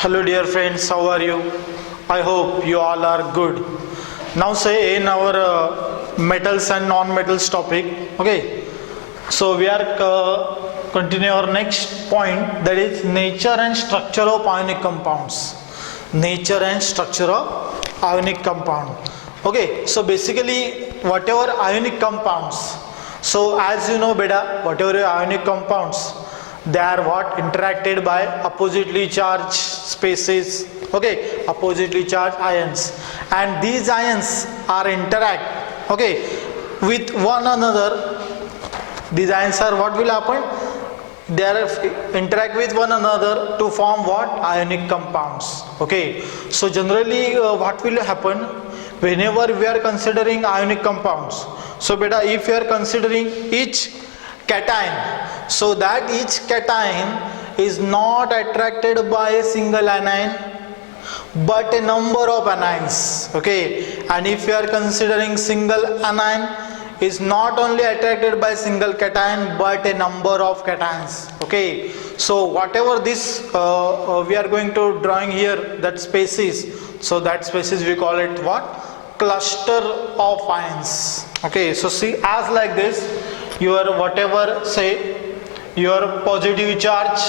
Hello dear friends, how are you? I hope you all are good. Now say in our metals and non-metals topic, okay. So we are continue our next point, that is nature and structure of ionic compounds. Nature and structure of ionic compound. Okay, so basically whatever ionic compounds, so as you know beta, whatever ionic compounds, they are what interacted by oppositely charged spaces, okay, oppositely charged ions, and these ions are interact, okay, with one another. These ions are what will happen, they are interact with one another to form what, ionic compounds. Okay, so generally what will happen whenever we are considering ionic compounds? So beta, if you are considering each cation, so that each cation is not attracted by a single anion but a number of anions. Okay, and if you are considering single anion is not only attracted by single cation but a number of cations. Okay, so whatever this we are going to drawing here, that species, so that species we call it what, cluster of ions. Okay, so see, as like this, your whatever say your positive charge,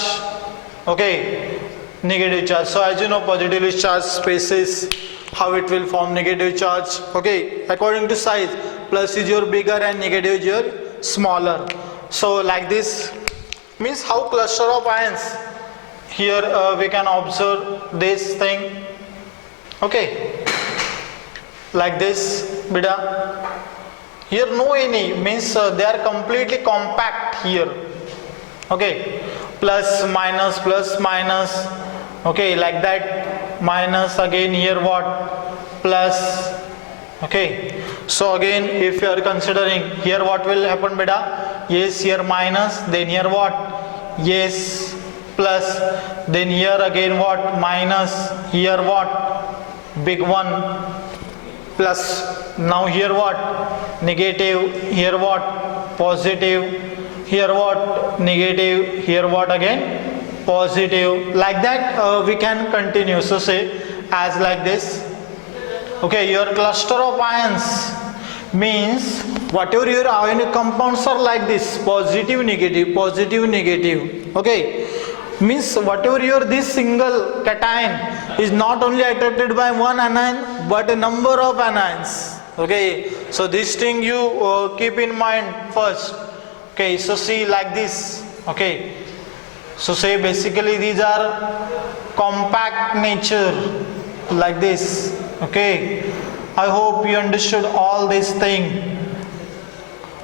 okay, negative charge. So as you know, positively charged spaces, how it will form negative charge, okay, according to size. Plus is your bigger and negative is your smaller. So like this means how cluster of ions here we can observe this thing, okay, like this beta. Here no any means they are completely compact here, okay, plus minus, okay, like that, minus again here what, plus, okay. So again if you are considering here, what will happen beta, yes, here minus, then here what, yes, plus, then here again what, minus, here what, big one, plus, now here what, negative, here what, positive, here what, negative, here what again, positive, like that we can continue. So say as like this, okay, your cluster of ions means whatever your ionic compounds are like this, positive, negative, okay, means whatever your this single cation is not only attracted by one anion but a number of anions. Okay, so this thing you keep in mind first. Okay, so see like this, okay, so say basically these are compact nature, like this. Okay, I hope you understood all this thing.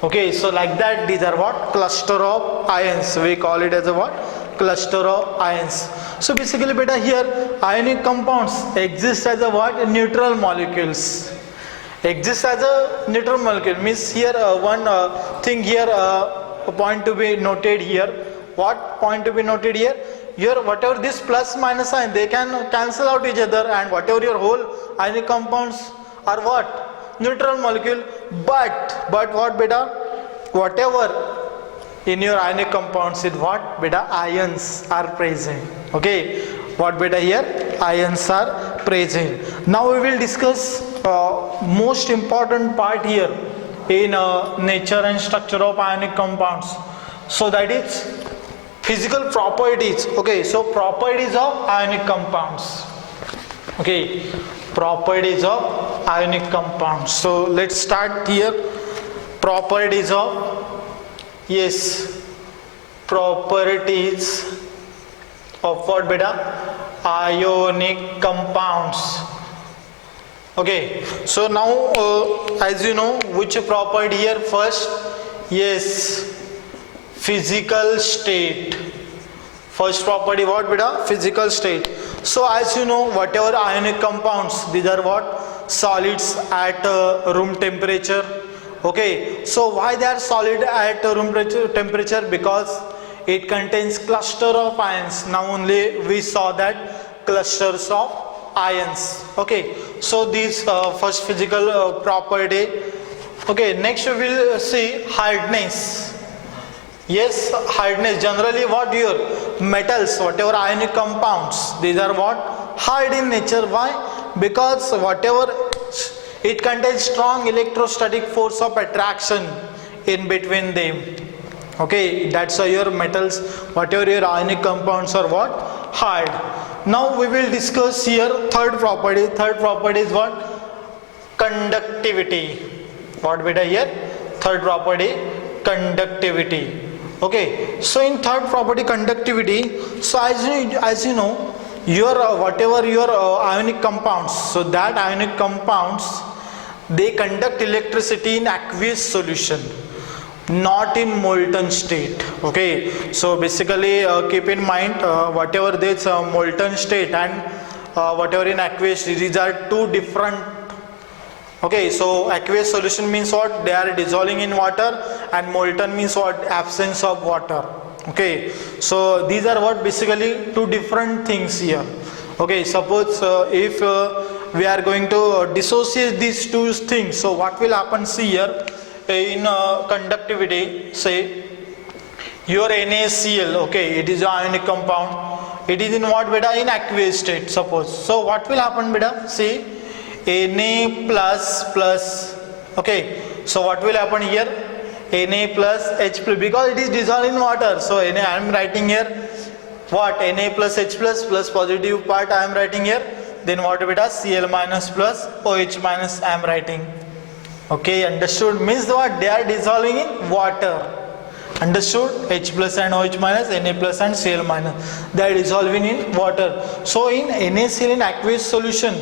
Okay, so like that, these are what, cluster of ions, we call it as a what, cluster of ions. So basically beta, here ionic compounds exist as a what, neutral molecules, exist as a neutral molecule, means here one thing here, a point to be noted here. What point to be noted here? Here whatever this plus minus sign, they can cancel out each other, and whatever your whole ionic compounds are what, neutral molecule. But what beta, whatever in your ionic compounds is what beta, ions are present. Okay, what beta, here ions are present. Now we will discuss most important part here in nature and structure of ionic compounds, so that is physical properties. Okay, so properties of ionic compounds. Okay, properties of ionic compounds. So let's start here. Properties of, yes, properties of what beta, ionic compounds. Okay, so now as you know, which property here first, yes, physical state. First property what beta, physical state. So as you know, whatever ionic compounds, these are what, solids at room temperature. Okay, so why they are solid at room temperature? Because it contains cluster of ions. Now only we saw that clusters of ions. Okay, so these first physical property. Okay, next we will see hardness. Yes, hardness. Generally, what your metals, whatever ionic compounds, these are what hard in nature. Why? Because whatever it contains strong electrostatic force of attraction in between them. Okay, that's why your metals, whatever your ionic compounds are what hard. Now we will discuss here third property. Third property is what? Conductivity. What beta here? Third property, conductivity. Okay, so in third property, conductivity, so as you know, your whatever your ionic compounds, so that ionic compounds, they conduct electricity in aqueous solution, not in molten state. Okay, so basically keep in mind whatever this molten state and whatever in aqueous, these are two different. Okay, so aqueous solution means what? They are dissolving in water, and molten means what? Absence of water. Okay, so these are what basically two different things here. Okay, suppose if we are going to dissociate these two things, so what will happen? See here in conductivity, say your NaCl, okay, it is an ionic compound. It is in what beta? In aqueous state, suppose. So what will happen beta? See, Na plus, okay, so what will happen here? Na plus H plus, because it is dissolved in water, so Na I am writing here what? Na plus H plus positive part I am writing here, then what beta? Cl minus plus OH minus I am writing. Okay, understood? Means what? They are dissolving in water. Understood? H plus and OH minus, Na plus and Cl minus, they are dissolving in water. So in NaCl in aqueous solution,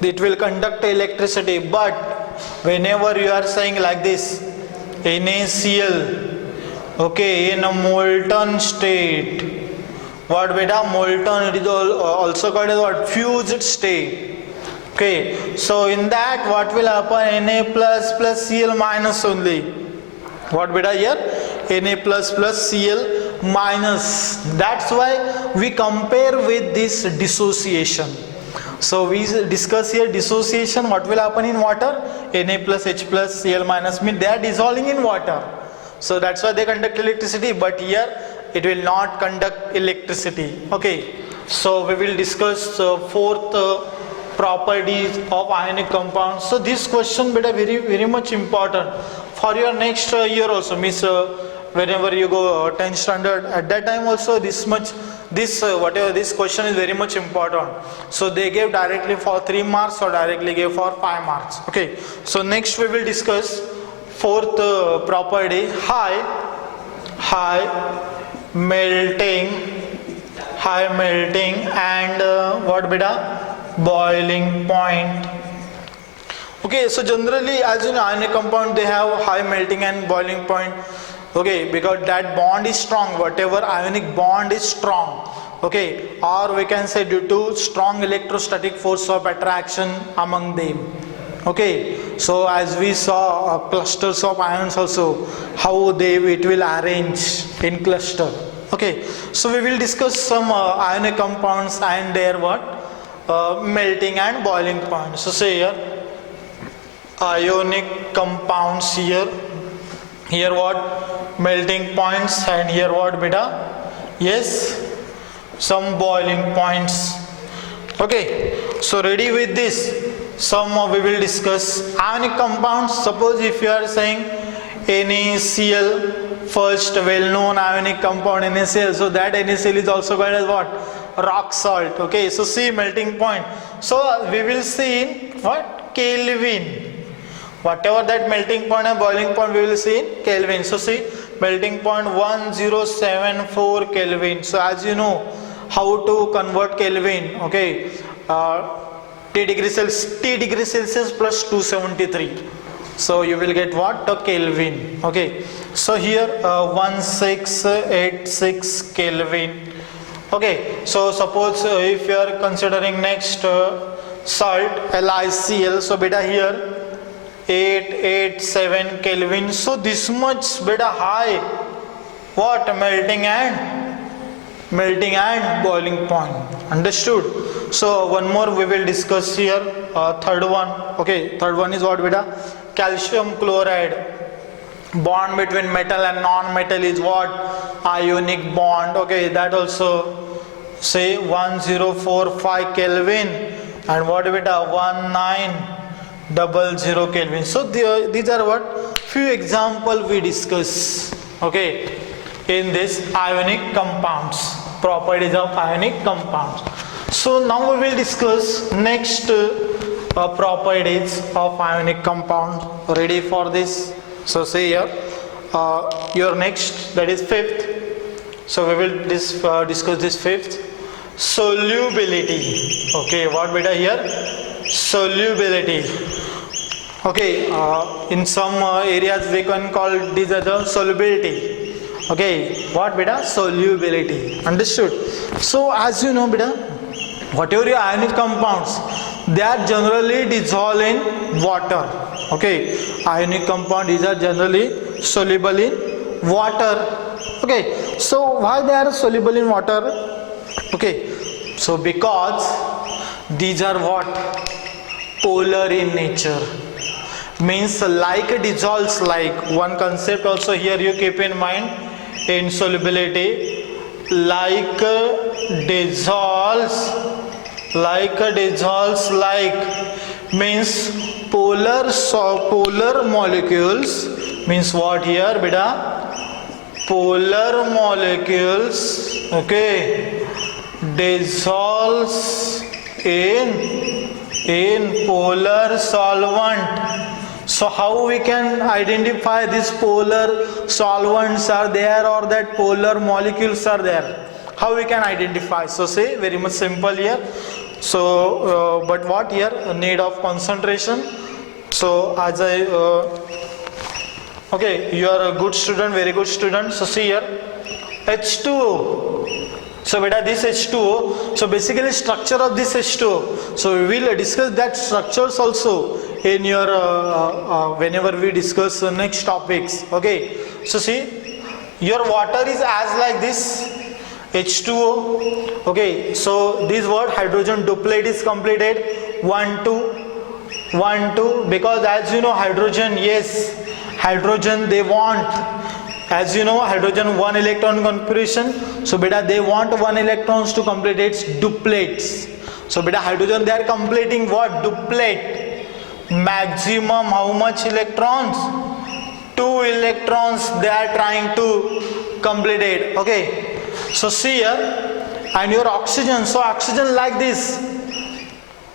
it will conduct electricity, but whenever you are saying like this, NaCl, okay, in a molten state, what beta? Molten, it is also called as what? Fused state. Okay, so in that what will happen? Na plus Cl minus only. What beta here? Na plus Cl minus. That's why we compare with this dissociation. So we discuss here dissociation. What will happen in water? Na plus H plus Cl minus mean they are dissolving in water. So that's why they conduct electricity. But here it will not conduct electricity. Okay. So we will discuss fourth properties of ionic compounds. So this question beta very much important for your next year also. Means whenever you go 10th standard, at that time also this whatever this question is very much important. So they gave directly for 3 marks or directly gave for 5 marks. Okay, so next we will discuss fourth property, high melting and what beta? Boiling point. Okay, so generally as you know, ionic compound, they have high melting and boiling point. Okay, because that bond is strong, whatever ionic bond is strong. Okay, or we can say due to strong electrostatic force of attraction among them. Okay, so as we saw clusters of ions also, how it will arrange in cluster. Okay, so we will discuss some ionic compounds and their what? Melting and boiling point. So say here ionic compounds, here what? Melting points, and here what beta? Yes, some boiling points. Okay, so ready with this? Some we will discuss ionic compounds. Suppose if you are saying NaCl, first well-known ionic compound NaCl, so that NaCl is also called as what? Rock salt. Okay, so see melting point. So we will see in what? Kelvin. Whatever that melting point and boiling point, we will see in Kelvin. So see melting point 1074 Kelvin. So as you know how to convert Kelvin. Okay, T degree Celsius plus 273. So you will get what? The Kelvin. Okay, so here 1686 Kelvin. Okay, so suppose if you are considering next salt LiCl, so beta here 887 Kelvin. So this much beta high what? Melting and boiling point. Understood? So one more we will discuss here, third one. Okay, third one is what beta? Calcium chloride. bond between metal and non-metal is what? Ionic bond. Okay, that also say 1045 Kelvin, and what beta 1900 Kelvin. So these are what few example we discuss, okay, in this ionic compounds, properties of ionic compounds. So now we will discuss next properties of ionic compound. Ready for this? So say here your next, that is fifth. So we will discuss this fifth, solubility. Okay, what beta here? Solubility. Okay, in some areas we can call this as a solubility. Okay, what beta? Solubility. Understood? So as you know beta, whatever your ionic compounds, they are generally dissolved in water. Okay, ionic compound is generally soluble in water. Okay, so why they are soluble in water? Okay, so because these are what? Polar in nature. Means like dissolves like. One concept also here you keep in mind in solubility, like dissolves like means polar molecules, means what here beta? Polar molecules, okay, dissolves in polar solvent. So how we can identify these polar solvents are there or that polar molecules are there? How we can identify? So say very much simple here. So but what here? Need of concentration. So as I okay, you are a good student, very good student. So see here, H2O. So beta this H2O. So basically structure of this H2O. So we will discuss that structures also in your whenever we discuss next topics. Okay. So see, your water is as like this H2O. Okay. So this word hydrogen duplet is completed 1 2 1 2, because as you know hydrogen, yes, hydrogen they want, as you know hydrogen 1 electron configuration. So beta they want 1 electrons to complete its duplets. So beta hydrogen they are completing what? Duplet. Maximum how much electrons? 2 electrons they are trying to complete it. Okay. So see here, and your oxygen. So oxygen like this.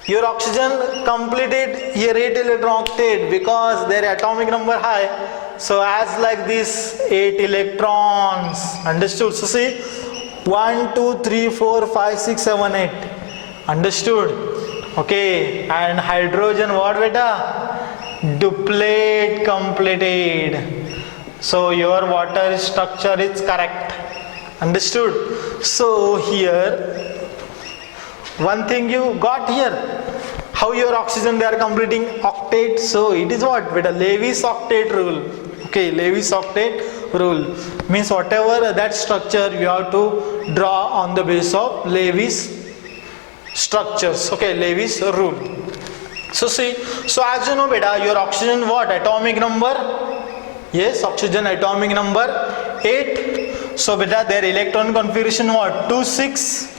Your oxygen completed here 8 electron octet because their atomic number high. So as like this 8 electrons. Understood? So see 1 2 3 4 5 6 7 8. Understood? Okay. And hydrogen what beta? Duplet completed. So your water structure is correct. Understood? So here one thing you got here, how your oxygen they are completing octet. So it is what beta? Lewis octet rule. Okay, Lewis octet rule means whatever that structure you have to draw on the basis of Lewis structures. Okay, Lewis rule. So see, so as you know beta, your oxygen what? Atomic number? Yes, oxygen atomic number 8. So beta their electron configuration what? 2 6.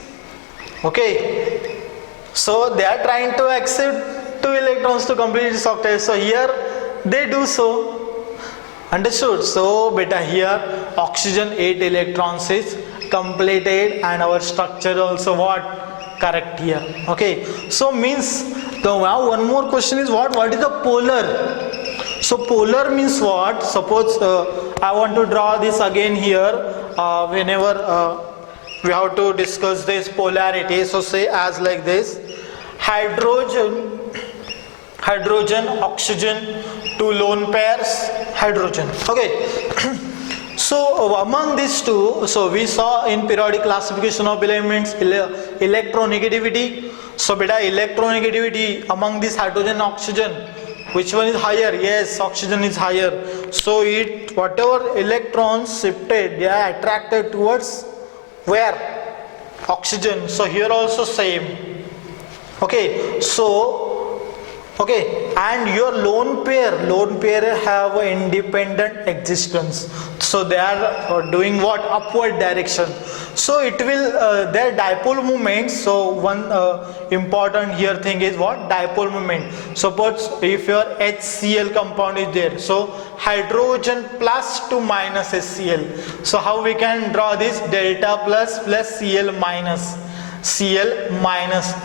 Okay, so they are trying to accept 2 electrons to complete this octet. So here they do so. Understood? So beta here oxygen 8 electrons is completed, and our structure also what? Correct here. Okay, so means so now one more question is what? What is the polar? So polar means what? Suppose I want to draw this again here whenever we have to discuss this polarity. So say as like this, hydrogen, oxygen, 2 lone pairs, hydrogen. Okay. So among these two, so we saw in periodic classification of elements electronegativity. So beta electronegativity among this hydrogen and oxygen, which one is higher? Yes, oxygen is higher. So it whatever electrons shifted, they are attracted towards where? Oxygen. So here also same. Okay, so Okay, and your lone pair have independent existence, so they are doing what, upward direction. So it will their dipole moment. So one important here thing is what, dipole moment. Suppose if your HCl compound is there, so hydrogen plus to minus HCl. So how we can draw this, delta plus Cl minus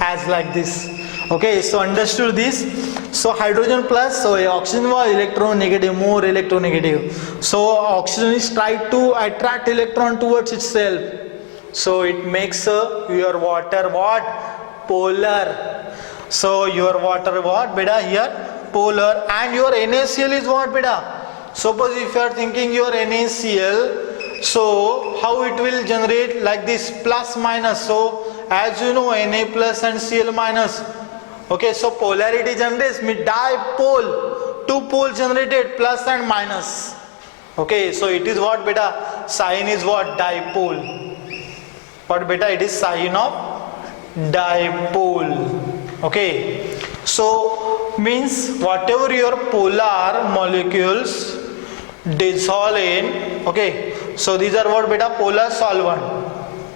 as like this. Okay, so understood this. So hydrogen plus, so oxygen was electronegative, more electronegative. So oxygen is trying to attract electron towards itself. So it makes your water what, polar. So your water what, beta, here polar, and your NaCl is what, beta. Suppose if you are thinking your NaCl, so how it will generate like this, plus minus. So as you know, Na plus and Cl minus. Okay, so polarity generates dipole, two poles generated, plus and minus. Okay, so it is what, beta, sign is what, dipole. What, beta, it is sign of dipole. Okay, so means whatever your polar molecules dissolve in, okay, so these are what, beta, polar solvent.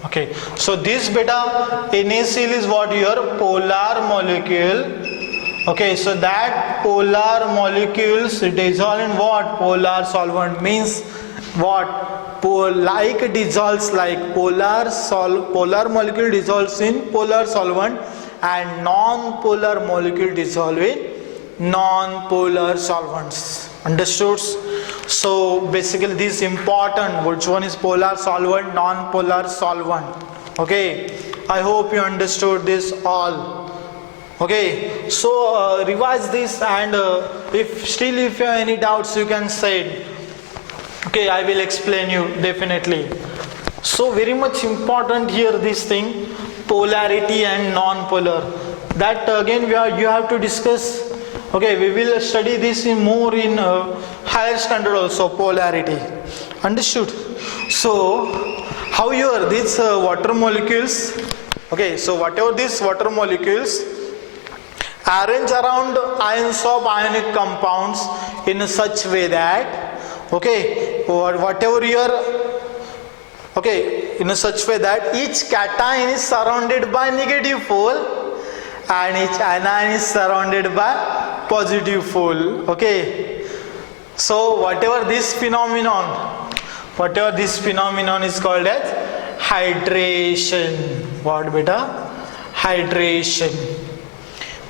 Okay, so this, beta, NaCl is what, your polar molecule. Okay, so that polar molecules dissolve in what, polar solvent, means what, like dissolves like polar molecule dissolves in polar solvent, and non-polar molecule dissolve in non-polar solvents. Understood? So basically this is important, which one is polar solvent, non-polar solvent. Okay, I hope you understood this all. Okay, so revise this, and if you have any doubts, you can say it. Okay, I will explain you definitely. So very much important here, this thing, polarity and non-polar. That again you have to discuss. Okay, we will study this in more in higher standard also, polarity. Understood? So how your these water molecules, okay, so whatever these water molecules arrange around ions of ionic compounds in such way that, okay, whatever your, okay, in such way that each cation is surrounded by negative pole and each anion is surrounded by positive pole. Okay, so whatever this phenomenon is called as hydration. What, beta? Hydration.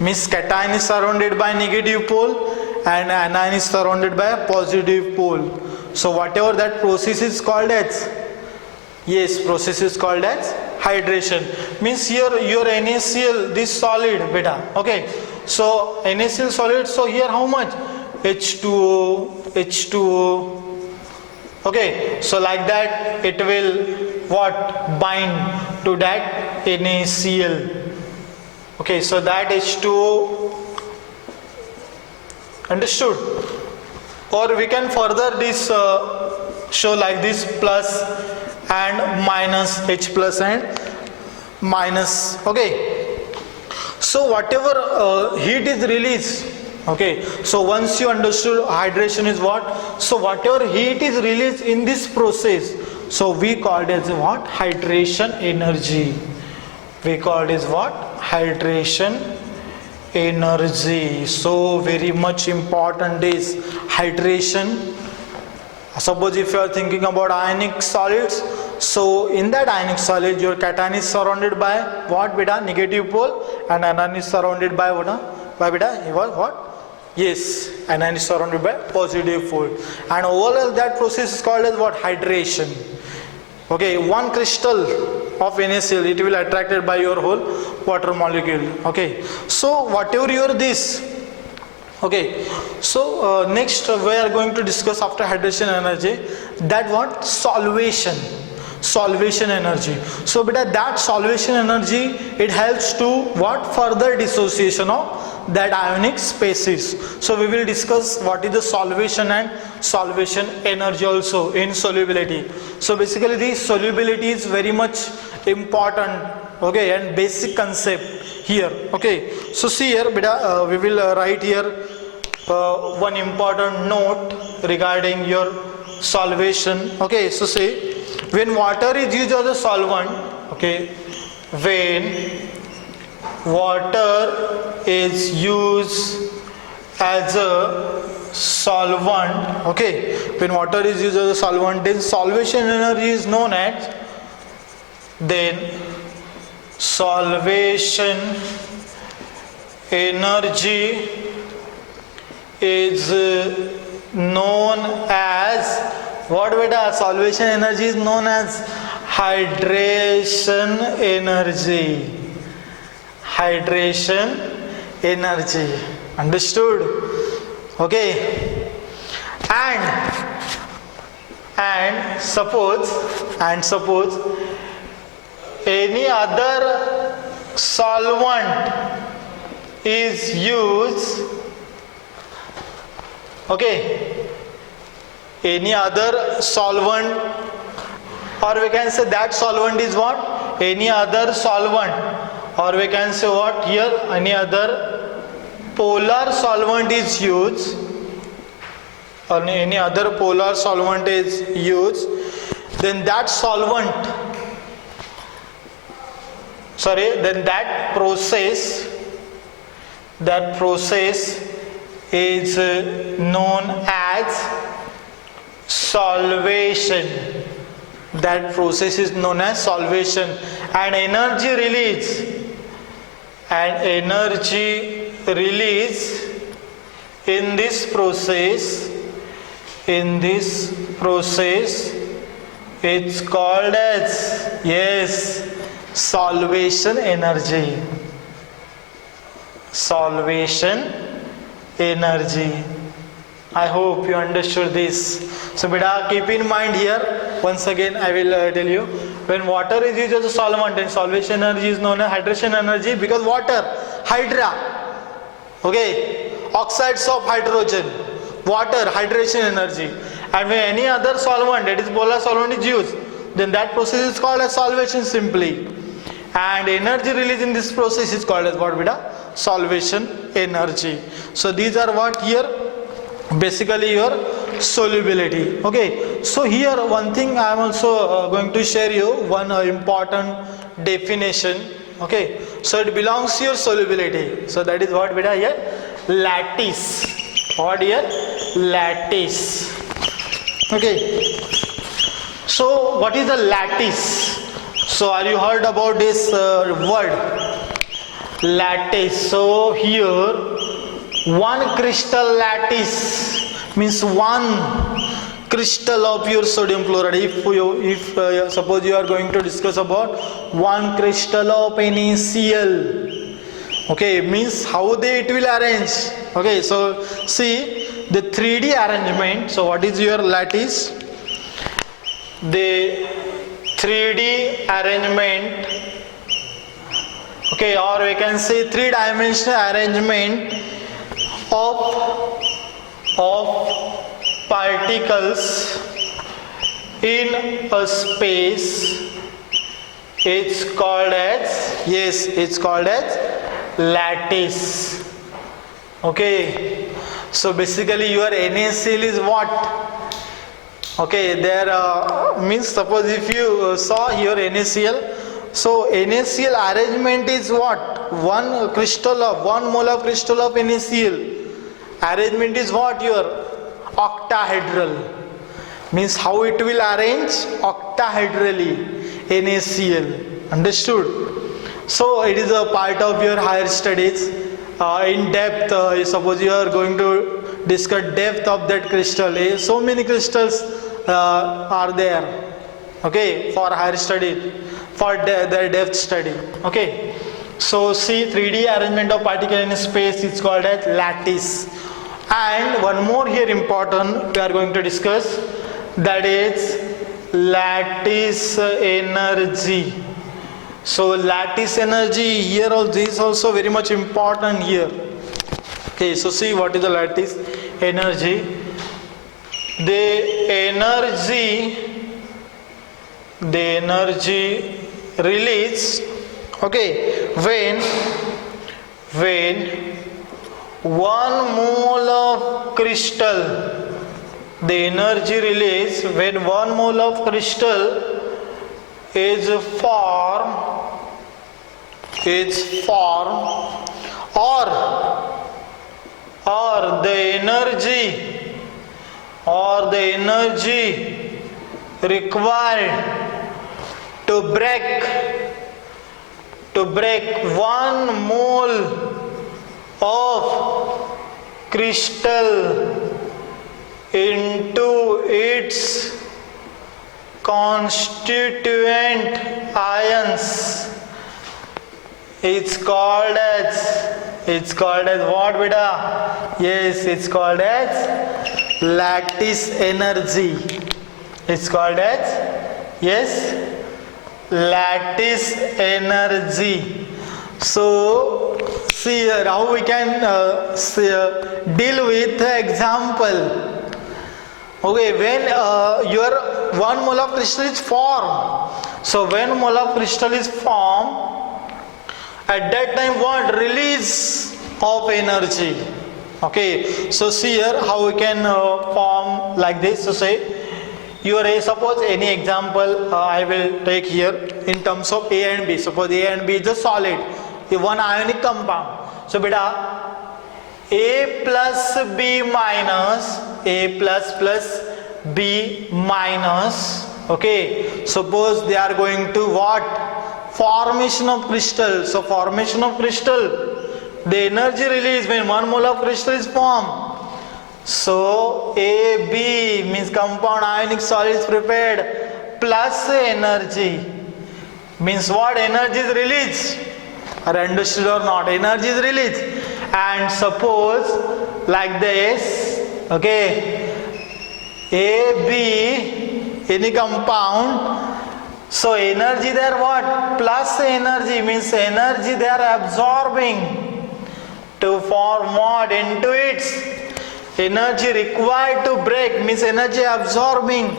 Means cation is surrounded by negative pole and anion is surrounded by a positive pole. So whatever that process is called as, yes, process is called as hydration. Means here your NaCl, this solid, beta. Okay, so NaCl solid, so here how much? H2O. Okay, so like that it will what, bind to that NaCl. Okay, so that H2O. Understood? Or we can further this show like this, plus and minus, H plus and minus. Okay, so whatever heat is released, okay, so once you understood hydration is what, so whatever heat is released in this process, so we call it as what, hydration energy. We call it as what, hydration energy. So very much important is hydration. Suppose if you are thinking about ionic solids, so in that ionic solid your cation is surrounded by what, beta, negative pole, and anion is surrounded by what, by beta, what, yes, anion is surrounded by positive pole, and overall that process is called as what, hydration. Okay, one crystal of NaCl, it will attracted by your whole water molecule. Okay, so whatever your this, okay, so next we are going to discuss after hydration energy, that what, solvation energy. So beta, that solvation energy, it helps to what, further dissociation of that ionic species. So we will discuss what is the solvation and solvation energy also in solubility. So basically the solubility is very much important okay, and basic concept here. Okay, so see here beta, we will write here one important note regarding your solvation. Okay, so see, when water is used as a solvent, okay, when water is used as a solvent, okay, when water is used as a solvent, then solvation energy is known as, then solvation energy is known as what beta? Solvation energy is known as hydration energy. Hydration energy. Understood? Okay. And suppose any other solvent is used, okay, any other solvent, or we can say that solvent is what? Any other solvent, or we can say what here? Any other polar solvent is used, or any other polar solvent is used, then that solvent, then that process is known as solvation. That process is known as solvation. And energy release in this process it's called as, yes, solvation energy. Solvation energy. I hope you understood this. So beta, keep in mind here, once again I will tell you, when water is used as a solvent, then solvation energy is known as hydration energy, because water, hydra, okay, oxides of hydrogen, water, hydration energy. And when any other solvent, that is polar solvent, is used, then that process is called as solvation simply. And energy release in this process is called as what beta? Solvation energy. So these are what here? Basically your solubility. Okay, so here one thing I am also going to share you one important definition. Okay, so it belongs to your solubility. So that is what beta here? Lattice. What here? Lattice. Okay, so what is a lattice? So are you heard about this word? Lattice. So here one crystal lattice means one crystal of your sodium chloride. If suppose you are going to discuss about one crystal of NaCl, okay, means how it will arrange. Okay, so see the 3D arrangement. So what is your lattice? The 3D arrangement, okay, or we can say three-dimensional arrangement of particles in a space, it's called as, yes, it's called as lattice. Okay, so basically your NaCl is what? Okay, there means suppose if you saw here NaCl, so NaCl arrangement is what? One crystal of, one mole of crystal of NaCl. Arrangement is what? Your octahedral. Means how it will arrange? Octahedrally NaCl. Understood? So it is a part of your higher studies. In depth, suppose you are going to discuss depth of that crystal. So many crystals are there, okay, for higher study, for their depth study. Okay, so see 3D arrangement of particle in space is called as lattice. And one more here important we are going to discuss, that is lattice energy. So lattice energy here also is also very much important here. Okay, so see what is the lattice energy. The energy released Okay, when 1 mole of crystal, the energy released when 1 mole of crystal is formed, or the energy required to break 1 mole of crystal into its constituent ions, it's called as what, beta? Yes, it's called as lattice energy. It's called as, yes, lattice energy. So see here how we can deal with the example. Okay, when your 1 mole of crystal is formed, so when mole of crystal is formed, at that time what? Release of energy. Okay, so see here how we can form like this. So say your A, suppose any example I will take here in terms of A and B. Suppose A and B is a solid, one ionic compound. So beta, A plus B minus, A plus B minus, okay, suppose they are going to what? Formation of crystal. So formation of crystal, the energy released when 1 mole of crystal is formed. So AB means compound ionic solid is prepared, plus energy means what? Energy is released. Are understood or not? Energy is released. And suppose like this, okay, AB, any compound, so energy there what? Plus energy means energy they are absorbing to form what? Into its energy required to break means energy absorbing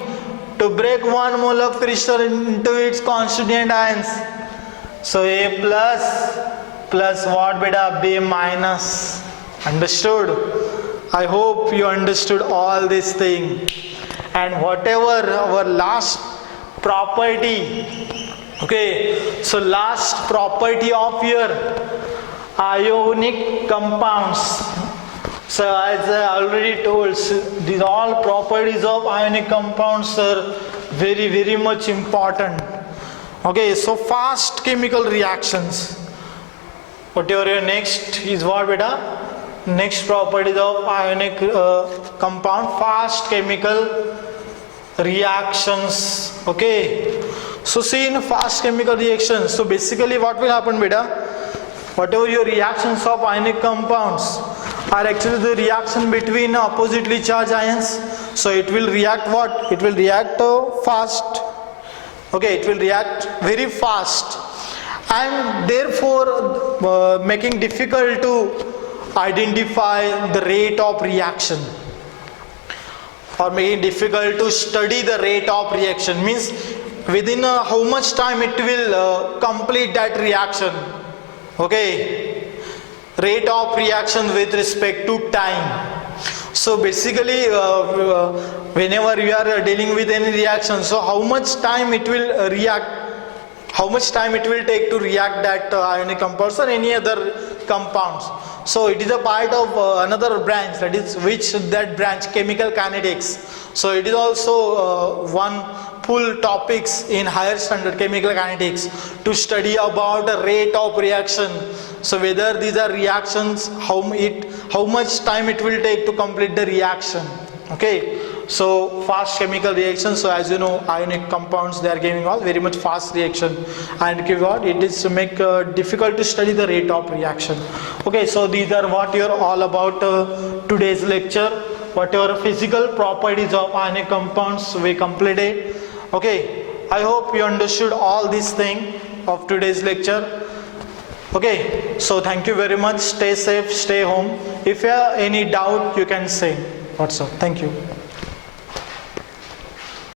to break 1 mole of crystal into its constituent ions. So A plus what, beta? B minus. Understood? I hope you understood all this thing. And whatever our last property, okay, so last property of your ionic compounds. So as I already told, these all properties of ionic compounds are very much important. Okay, so fast chemical reactions. Whatever your next is what, beta? Next properties of ionic compound, fast chemical reactions. Okay, so see in fast chemical reactions, so basically what will happen, beta? Whatever your reactions of ionic compounds are actually the reaction between oppositely charged ions. So it will react what? It will react fast. Okay, it will react very fast, and therefore making difficult to identify the rate of reaction, or making difficult to study the rate of reaction. Means within how much time it will complete that reaction. Okay, rate of reaction with respect to time. So basically whenever you are dealing with any reaction, so how much time it will react, how much time it will take to react that ionic compounds or any other compounds. So it is a part of another branch, that is that branch, chemical kinetics. So it is also one full topics in higher standard chemical kinetics to study about the rate of reaction. So whether these are reactions, how much time it will take to complete the reaction. Okay, so fast chemical reactions. So as you know, ionic compounds, they are giving all very much fast reaction, and it is to make difficult to study the rate of reaction. Okay, so these are what you're all about today's lecture. Whatever physical properties of ionic compounds we completed. Okay, I hope you understood all these things of today's lecture. Okay, so thank you very much. Stay safe, stay home. If you have any doubt, you can say. What's up? Thank you.